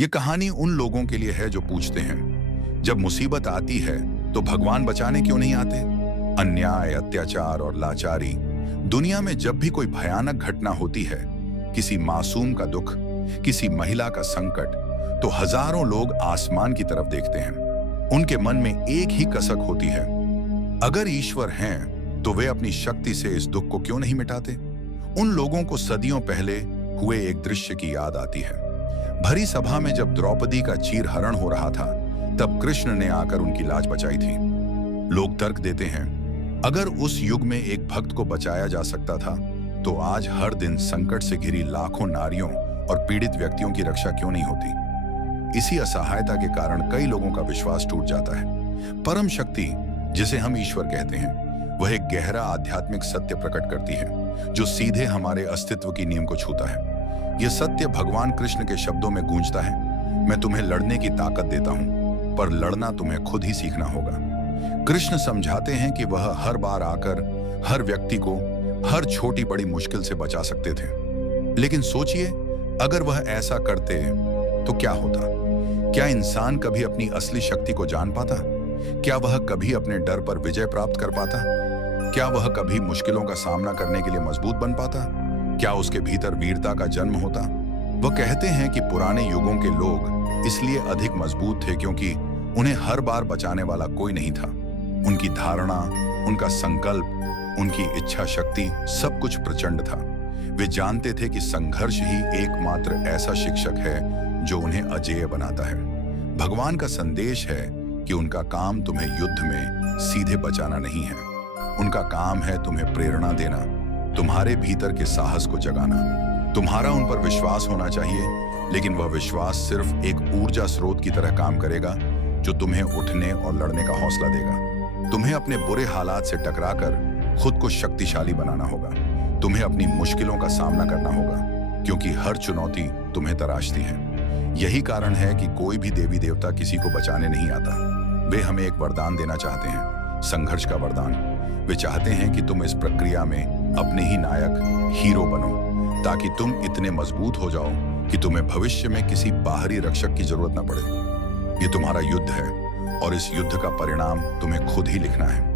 ये कहानी उन लोगों के लिए है जो पूछते हैं, जब मुसीबत आती है तो भगवान बचाने क्यों नहीं आते? अन्याय, अत्याचार और लाचारी, दुनिया में जब भी कोई भयानक घटना होती है, किसी मासूम का दुख, किसी महिला का संकट, तो हजारों लोग आसमान की तरफ देखते हैं। उनके मन में एक ही कसक होती है, अगर ईश्वर हैं तो वे अपनी शक्ति से इस दुख को क्यों नहीं मिटाते? उन लोगों को सदियों पहले हुए एक दृश्य की याद आती है। भरी सभा में जब द्रौपदी का चीरहरण हो रहा था, तब कृष्ण ने आकर उनकी लाज बचाई थी। लोग तर्क देते हैं, अगर उस युग में एक भक्त को बचाया जा सकता था, तो आज हर दिन संकट से घिरी लाखों नारियों और पीड़ित व्यक्तियों की रक्षा क्यों नहीं होती? इसी असहायता के कारण कई लोगों का विश्वास टूट जाता है। परम शक्ति, जिसे हम ईश्वर कहते हैं, वह एक गहरा आध्यात्मिक सत्य प्रकट करती है, जो सीधे हमारे अस्तित्व की नींव को छूता है। यह सत्य भगवान कृष्ण के शब्दों में गूंजता है, मैं तुम्हें लड़ने की ताकत देता हूं, पर लड़ना तुम्हें खुद ही सीखना होगा। कृष्ण समझाते हैं कि वह हर बार आकर हर व्यक्ति को हर छोटी बड़ी मुश्किल से बचा सकते थे, लेकिन सोचिए, अगर वह ऐसा करते तो क्या होता? क्या इंसान कभी अपनी असली शक्ति को जान पाता? क्या वह कभी अपने डर पर विजय प्राप्त कर पाता? क्या वह कभी मुश्किलों का सामना करने के लिए मजबूत बन पाता? क्या उसके भीतर वीरता का जन्म होता? वह कहते हैं कि पुराने युगों के लोग इसलिए अधिक मजबूत थे क्योंकि उन्हें हर बार बचाने वाला कोई नहीं था। उनकी धारणा, उनका संकल्प, उनकी इच्छा शक्ति, सब कुछ प्रचंड था। वे जानते थे कि संघर्ष ही एकमात्र ऐसा शिक्षक है जो उन्हें अजेय बनाता है। भगवान का संदेश है कि उनका काम तुम्हें युद्ध में सीधे बचाना नहीं है, उनका काम है तुम्हें प्रेरणा देना, तुम्हारे भीतर के साहस को जगाना। तुम्हारा उन पर विश्वास होना चाहिए, लेकिन वह विश्वास सिर्फ एक ऊर्जा स्रोत की तरह काम करेगा जो तुम्हें उठने और लड़ने का हौसला देगा। तुम्हें अपने बुरे हालात से टकराकर खुद को शक्तिशाली बनाना होगा। तुम्हें अपनी मुश्किलों का सामना करना होगा, क्योंकि हर चुनौती तुम्हें तराशती है। यही कारण है कि कोई भी देवी देवता किसी को बचाने नहीं आता। वे हमें एक वरदान देना चाहते हैं, संघर्ष का वरदान। वे चाहते हैं कि तुम इस प्रक्रिया में अपने ही नायक, हीरो बनो, ताकि तुम इतने मजबूत हो जाओ कि तुम्हें भविष्य में किसी बाहरी रक्षक की जरूरत न पड़े। ये तुम्हारा युद्ध है और इस युद्ध का परिणाम तुम्हें खुद ही लिखना है।